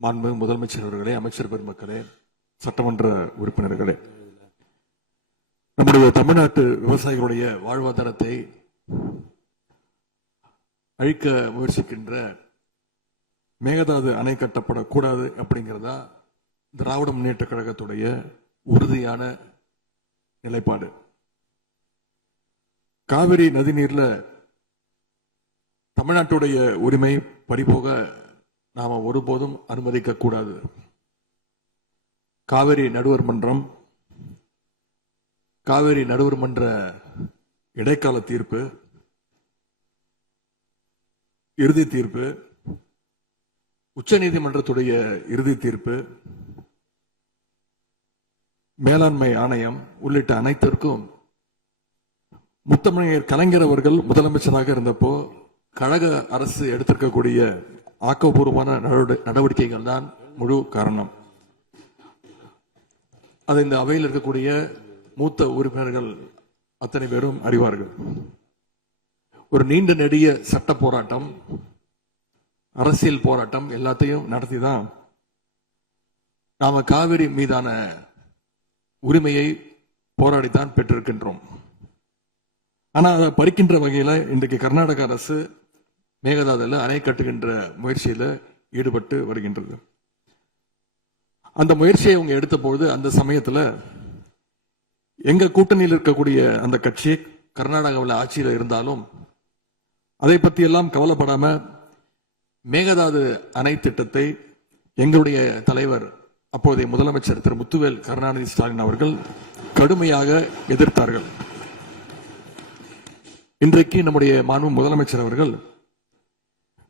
மாண்புமிகு முதலமைச்சர் அவர்களே, அமைச்சர் பெருமக்களே, சட்டமன்ற உறுப்பினர்களே, நம்முடைய தமிழ்நாட்டு விவசாயிகளுடைய வாழ்வாதாரத்தை அழிக்க முயற்சிக்கின்ற மேகதாது அணை கட்டப்படக்கூடாது அப்படிங்கிறதா திராவிட முன்னேற்ற கழகத்துடைய உறுதியான நிலைப்பாடு. காவிரி நதிநீர்ல தமிழ்நாட்டுடைய உரிமை பறிபோக நாம ஒருபோதும் அனுமதிக்க கூடாது. காவிரி நடுவர் மன்றம், காவிரி நடுவர் மன்ற இடைக்கால தீர்ப்பு, இறுதி தீர்ப்பு, உச்ச நீதிமன்றத்துடைய இறுதி தீர்ப்பு, மேலாண்மை ஆணையம் உள்ளிட்ட அனைத்திற்கும் முத்தமிழர் கலைஞர் அவர்கள் முதலமைச்சராக இருந்தப்போ கழக அரசு எடுத்திருக்கக்கூடிய ஆக்கப்பூர்வமான நடவடிக்கைகள் தான் முழு காரணம். அதை இந்த அவையில் இருக்கக்கூடிய மூத்த உறுப்பினர்கள் அத்தனை பேரும் அறிவார்கள். ஒரு நீண்ட நெடிய சட்ட போராட்டம், அரசியல் போராட்டம் எல்லாத்தையும் நடத்திதான் நாம காவிரி மீதான உரிமையை போராடித்தான் பெற்றிருக்கின்றோம். ஆனா அதை பறிக்கின்ற வகையில இன்றைக்கு கர்நாடக அரசு மேகதாதுல அணை கட்டுகின்ற முயற்சியில ஈடுபட்டு வருகின்றது. அந்த முயற்சியை அவங்க எடுத்த பொழுது அந்த சமயத்துல எங்க கூட்டணியில் இருக்கக்கூடிய அந்த கட்சி கர்நாடகாவில் ஆட்சியில் இருந்தாலும் அதை பத்தி எல்லாம் கவலைப்படாம மேகதாது அணை திட்டத்தை எங்களுடைய தலைவர் அப்போதைய முதலமைச்சர் திரு முத்துவேல் கருணாநிதி ஸ்டாலின் அவர்கள் கடுமையாக எதிர்த்தார்கள். இன்றைக்கு நம்முடைய மாண்பு முதலமைச்சர் அவர்கள்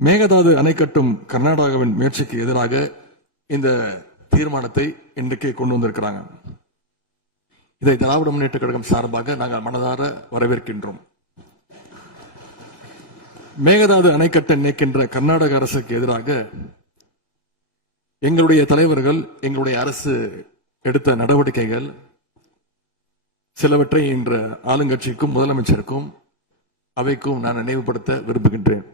மேகதாது அணை கட்டும் கர்நாடகாவின் முயற்சிக்கு எதிராக இந்த தீர்மானத்தை இன்றைக்கு கொண்டு வந்திருக்கிறாங்க. இதை திராவிட முன்னேற்ற கழகம் சார்பாக நாங்கள் மனதார வரவேற்கின்றோம். மேகதாது அணை கட்ட நினைக்கின்ற கர்நாடக அரசுக்கு எதிராக எங்களுடைய தலைவர்கள், எங்களுடைய அரசு எடுத்த நடவடிக்கைகள் சிலவற்றை இன்று ஆளுங்கட்சிக்கும் முதலமைச்சருக்கும் அவைக்கும் நான் நினைவுபடுத்த விரும்புகின்றேன்.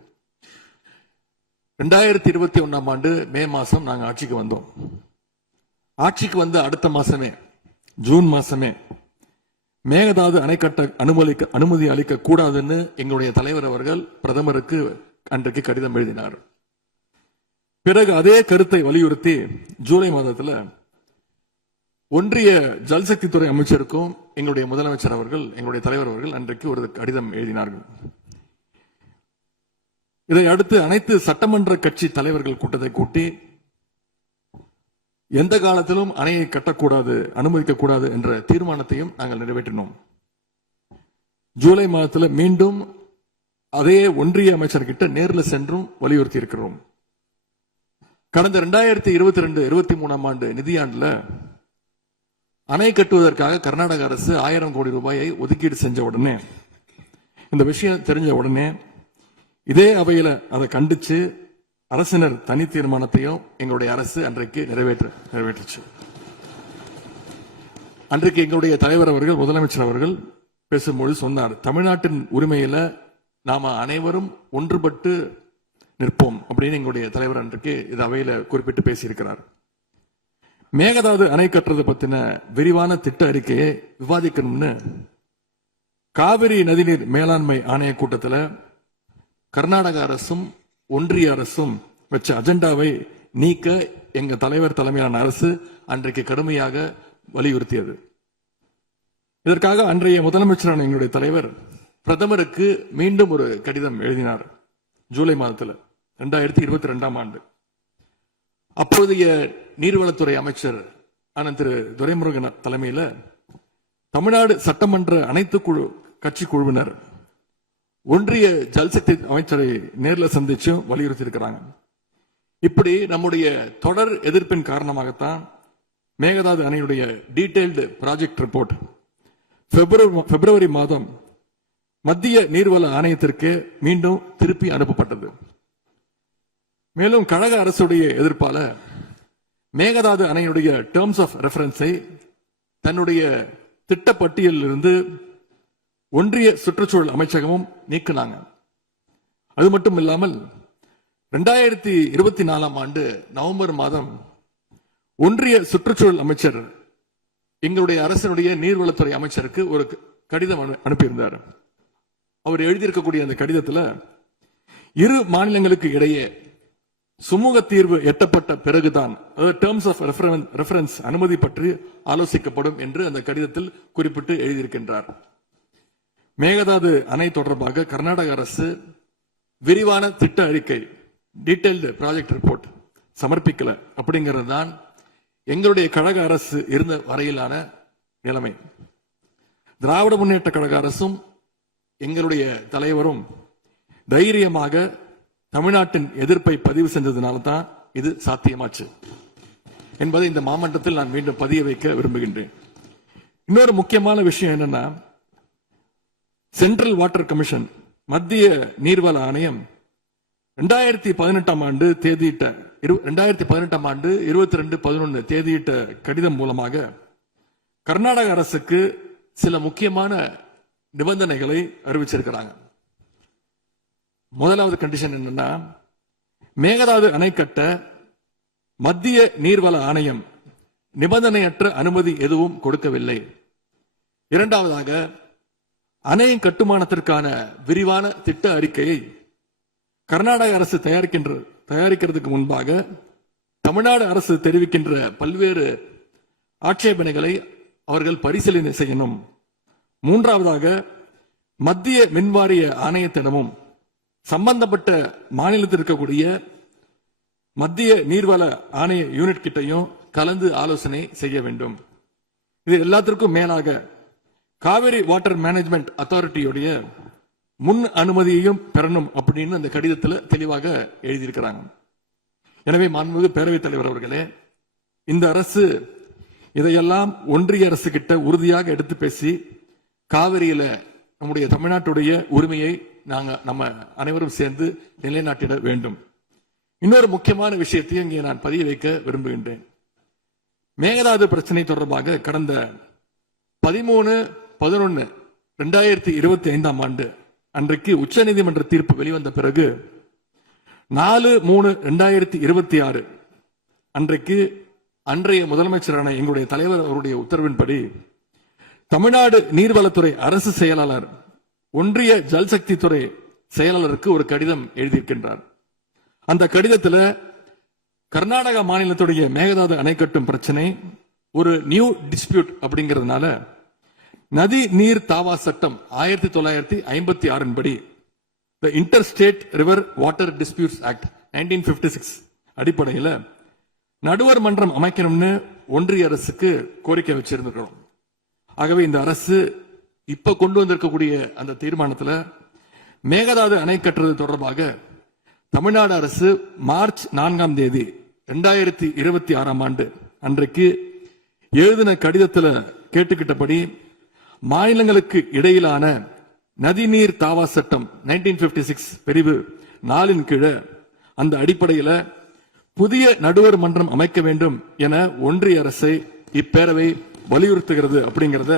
2021 ஆண்டு மே மாசம் நாங்கள் ஆட்சிக்கு வந்தோம். ஆட்சிக்கு வந்து அடுத்த மாசமே, ஜூன் மாசமே மேகதாது அணை கட்ட அனுமதி அளிக்க கூடாதுன்னு எங்களுடைய தலைவர் அவர்கள் பிரதமருக்கு அன்றைக்கு கடிதம் எழுதினார். பிறகு அதே கருத்தை வலியுறுத்தி ஜூலை மாதத்தில் ஒன்றிய ஜல்சக்தி துறை அமைச்சருக்கும் எங்களுடைய முதலமைச்சர் அவர்கள், எங்களுடைய தலைவர் அவர்கள் அன்றைக்கு ஒரு கடிதம் எழுதினார்கள். இதை அடுத்து அனைத்து சட்டமன்ற கட்சி தலைவர்கள் கூட்டத்தை கூட்டி எந்த காலத்திலும் அணையை கட்டக்கூடாது, அனுமதிக்க கூடாது என்ற தீர்மானத்தையும் நாங்கள் நிறைவேற்றினோம். ஜூலை மாதத்தில் மீண்டும் அதே ஒன்றிய அமைச்சர்கிட்ட நேரில் சென்றும் வலியுறுத்தி இருக்கிறோம். கடந்த 2022-23 ஆண்டு நிதியாண்டுல அணை கட்டுவதற்காக கர்நாடக அரசு 1000 கோடி ரூபாயை ஒதுக்கீடு செஞ்ச உடனே, இந்த விஷயம் தெரிஞ்ச உடனே இதே அவையில அதை கண்டிச்சு அரசினர் தனி தீர்மானத்தையும் எங்களுடைய அரசு அன்றைக்கு நிறைவேற்றுச்சு. அன்றைக்கு எங்களுடைய தலைவர் அவர்கள், முதலமைச்சர் அவர்கள் பேசும்போது சொன்னார், தமிழ்நாட்டின் உரிமையில நாம அனைவரும் ஒன்றுபட்டு நிற்போம் அப்படின்னு எங்களுடைய தலைவர் அன்றைக்கு இது அவையில குறிப்பிட்டு பேசியிருக்கிறார். மேகதாது அணை கட்டுறது பத்தின விரிவான திட்ட அறிக்கையை விவாதிக்கணும்னு காவிரி நதிநீர் மேலாண்மை ஆணைய கூட்டத்தில் கர்நாடக அரசும் ஒன்றிய அரசும் வச்ச அஜெண்டாவை நீக்க எங்க தலைவர் தலைமையிலான அரசு அன்றைக்கு கடுமையாக வலியுறுத்தியது. இதற்காக அன்றைய முதலமைச்சரான எங்களுடைய தலைவர் பிரதமருக்கு மீண்டும் ஒரு கடிதம் எழுதினார் ஜூலை மாதத்தில் 2022 ஆண்டு. அப்போதைய நீர்வளத்துறை அமைச்சர் ஆனந்த் திரு துரைமுருகன் தலைமையில் தமிழ்நாடு சட்டமன்ற அனைத்து கட்சி குழுவினர் ஒன்றிய ஜல்சக்தி அமைச்சரை நேரில் சந்திச்சு வலியுறுத்தி இருக்கிறாங்க. இப்படி நம்முடைய தொடர் எதிர்ப்பின் காரணமாகத்தான் மேகதாது அணையுடைய டீடைல்டு ப்ராஜெக்ட் ரிப்போர்ட் பிப்ரவரி மாதம் மத்திய நீர்வள ஆணையத்திற்கு மீண்டும் திருப்பி அனுப்பப்பட்டது. மேலும் கழக அரசுடைய எதிர்ப்பால மேகதாது அணையுடைய டேர்ம்ஸ் ஆஃப் ரெஃபரன்ஸை தன்னுடைய திட்டப்பட்டியலில் இருந்து ஒன்றிய சுற்றுச்சூழல் அமைச்சகமும் நீக்கினாங்க. அது மட்டும் இல்லாமல் 2024 நவம்பர் மாதம் ஒன்றிய சுற்றுச்சூழல் அமைச்சர் எங்களுடைய அரசினுடைய நீர்வளத்துறை அமைச்சருக்கு ஒரு கடிதம் அனுப்பியிருந்தார். அவர் எழுதியிருக்கக்கூடிய அந்த கடிதத்தில் இரு மாநிலங்களுக்கு இடையே சுமூக தீர்வு எட்டப்பட்ட பிறகுதான் டேர்ம்ஸ் ஆஃப் ரெஃபரன்ஸ் அனுமதி பற்றி ஆலோசிக்கப்படும் என்று அந்த கடிதத்தில் குறிப்பிட்டு எழுதியிருக்கின்றார். மேகதாது அணை தொடர்பாக கர்நாடக அரசு விரிவான திட்ட அறிக்கை டீடைல்டு ப்ராஜெக்ட் ரிப்போர்ட் சமர்ப்பிக்கல அப்படிங்கிறது தான் எங்களுடைய கழக அரசு இருந்த வரையிலான நிலைமை. திராவிட முன்னேற்ற கழக அரசும் எங்களுடைய தலைவரும் தைரியமாக தமிழ்நாட்டின் எதிர்ப்பை பதிவு செஞ்சதுனால தான் இது சாத்தியமாச்சு என்பதை இந்த மாமன்றத்தில் நான் மீண்டும் பதிய வைக்க விரும்புகின்றேன். இன்னொரு முக்கியமான விஷயம் என்னன்னா, சென்ட்ரல் வாட்டர் கமிஷன் மத்திய நீர்வள ஆணையம் 2018 ஆண்டு தேதியிட்ட 22/11 தேதியிட்ட கடிதம் மூலமாக கர்நாடக அரசுக்கு சில முக்கியமான நிபந்தனைகளை அறிவிச்சிருக்கிறாங்க. முதலாவது கண்டிஷன் என்னன்னா, மேகதாது அணை கட்ட மத்திய நீர்வள ஆணையம் நிபந்தனையற்ற அனுமதி எதுவும் கொடுக்கவில்லை. இரண்டாவதாக, அணையின் கட்டுமானத்திற்கான விரிவான திட்ட அறிக்கையை கர்நாடக அரசு தயாரிக்கிறதுக்கு முன்பாக தமிழ்நாடு அரசு தெரிவிக்கின்ற பல்வேறு ஆட்சேபனைகளை அவர்கள் பரிசீலனை செய்யணும். மூன்றாவதாக, மத்திய மின்வாரிய ஆணையத்திடமும் சம்பந்தப்பட்ட மாநிலத்தில் இருக்கக்கூடிய மத்திய நீர்வள ஆணைய யூனிட் கிட்டையும் கலந்து ஆலோசனை செய்ய வேண்டும். இது எல்லாத்திற்கும் மேலாக காவிரி வாட்டர் மேனேஜ்மெண்ட் அத்தாரிட்டியுடைய முன் அனுமதியையும் பெறணும் அப்படின்னு அந்த கடிதத்தில் தெளிவாக எழுதியிருக்கிறாங்க. எனவே மாண்புமிகு பேரவைத் தலைவர் அவர்களே, இந்த அரசு இதையெல்லாம் ஒன்றிய அரசு கிட்ட உறுதியாக எடுத்து பேசி காவிரியில நம்முடைய தமிழ்நாட்டுடைய உரிமையை நம்ம அனைவரும் சேர்ந்து நிலைநாட்டிட வேண்டும். இன்னொரு முக்கியமான விஷயத்தையும் இங்கே நான் பதிய வைக்க விரும்புகின்றேன். மேகதாது பிரச்சனை தொடர்பாக கடந்த 13/11/2025 அன்றைக்கு உச்சநீதிமன்ற தீர்ப்பு வெளிவந்த பிறகு 4/3/2026 அன்றைக்கு அன்றைய முதலமைச்சரான எங்களுடைய தலைவர் அவருடைய உத்தரவின்படி தமிழ்நாடு நீர்வளத்துறை அரசு செயலாளர் ஒன்றிய ஜல்சக்தி துறை செயலாளருக்கு ஒரு கடிதம் எழுதியிருக்கின்றார். அந்த கடிதத்தில் கர்நாடக மாநிலத்துடைய மேகதாது அணை கட்டும் பிரச்சனை ஒரு நியூ டிஸ்பியூட் அப்படிங்கிறதுனால நதி நீர் தாவா சட்டம் 1956 படி inter state river water disputes act 1956 அடிப்படையில் நடுவர் மன்றம் அமைக்கணும்னு ஒன்றிய அரசுக்கு கோரிக்கை வச்சிருக்கிறோம். ஆகவே இந்த அரசு இப்ப கொண்டு வந்திருக்கக்கூடிய அந்த தீர்மானத்தில் மேகதாது அணை கட்டுறது தொடர்பாக தமிழ்நாடு அரசு மார்ச் 4 2026 அன்றைக்கு எழுதின கடிதத்தில் கேட்டுக்கிட்டபடி மாநிலங்களுக்கு இடையிலான நதிநீர் தாவா சட்டம் 1956 பிரிவு 4 கீழே அந்த அடிப்படையில் புதிய நடுவர் மன்றம் அமைக்க வேண்டும் என ஒன்றிய அரசை இப்பேரவை வலியுறுத்துகிறது அப்படிங்கிறத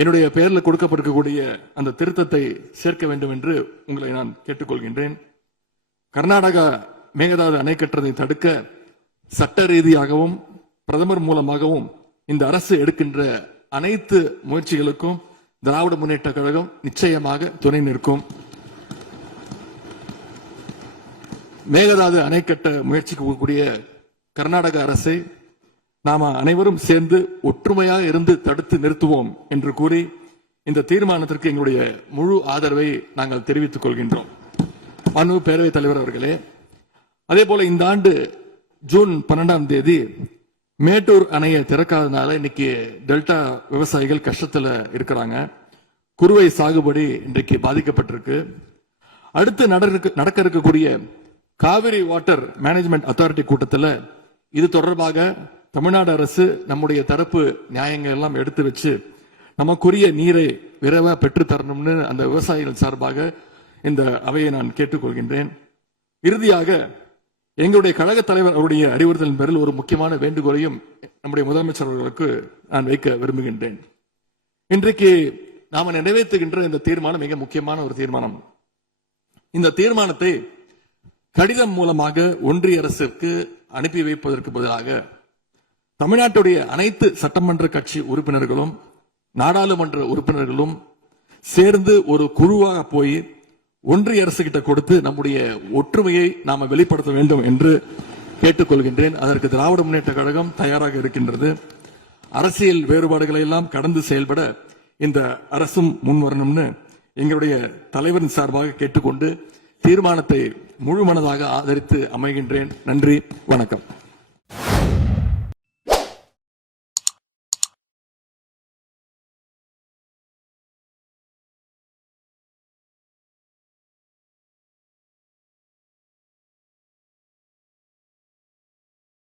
என்னுடைய பெயரில் கொடுக்கப்பட்டிருக்கக்கூடிய அந்த திருத்தத்தை சேர்க்க வேண்டும் என்று உங்களை நான் கேட்டுக்கொள்கின்றேன். கர்நாடகா மேகதாது அணை கட்டுறதை தடுக்க சட்ட ரீதியாகவும் பிரதமர் மூலமாகவும் இந்த அரசு எடுக்கின்ற அனைத்து முயற்சிகளுக்கும் திராவிட முன்னேற்ற கழகம் நிச்சயமாக துணை நிற்கும். மேகதாது அணை கட்ட முயற்சிக்கக்கூடிய கர்நாடக அரசை நாம அனைவரும் சேர்ந்து ஒற்றுமையாக இருந்து தடுத்து நிறுத்துவோம் என்று கூறி இந்த தீர்மானத்திற்கு எங்களுடைய முழு ஆதரவை நாங்கள் தெரிவித்துக் கொள்கின்றோம். மாண்பு பேரவைத் தலைவர் அவர்களே, அதே போல இந்த ஆண்டு ஜூன் 12 மேட்டூர் அணையை திறக்காதனால இன்னைக்கு டெல்டா விவசாயிகள் கஷ்டத்துல இருக்கிறாங்க. குறுவை சாகுபடி இன்றைக்கு பாதிக்கப்பட்டிருக்கு. அடுத்து நடக்க இருக்கக்கூடிய காவிரி வாட்டர் மேனேஜ்மெண்ட் அத்தாரிட்டி கூட்டத்தில் இது தொடர்பாக தமிழ்நாடு அரசு நம்முடைய தரப்பு நியாயங்கள் எல்லாம் எடுத்து வச்சு நமக்குரிய நீரை விரைவா பெற்று தரணும்னு அந்த விவசாயிகள் சார்பாக இந்த அவையை நான் கேட்டுக்கொள்கின்றேன். இறுதியாக எங்களுடைய கழக தலைவர் அவருடைய அறிவுறுத்தலின் பேரில் ஒரு முக்கியமான வேண்டுகோளையும் நம்முடைய முதலமைச்சர் அவர்களுக்கு நான் வைக்க விரும்புகின்றேன். இன்றைக்கு நாம நிறைவேற்றுகின்ற இந்த தீர்மானம் மிக முக்கியமான ஒரு தீர்மானம். இந்த தீர்மானத்தை கடிதம் மூலமாக ஒன்றிய அரசிற்கு அனுப்பி வைப்பதற்கு பதிலாக தமிழ்நாட்டுடைய அனைத்து சட்டமன்ற கட்சி உறுப்பினர்களும் நாடாளுமன்ற உறுப்பினர்களும் சேர்ந்து ஒரு குழுவாக போய் ஒன்றிய அரசு கிட்ட கொடுத்து நம்முடைய ஒற்றுமையை நாம வெளிப்படுத்த வேண்டும் என்று கேட்டுக்கொள்கின்றேன். அதற்கு திராவிட முன்னேற்ற கழகம் தயாராக இருக்கின்றது. அரசியல் வேறுபாடுகளை எல்லாம் கடந்து செயல்பட இந்த அரசும் முன்வரணும்னு எங்களுடைய தலைவரின் சார்பாக கேட்டுக்கொண்டு தீர்மானத்தை முழுமனதாக ஆதரித்து அமைகின்றேன். நன்றி, வணக்கம்.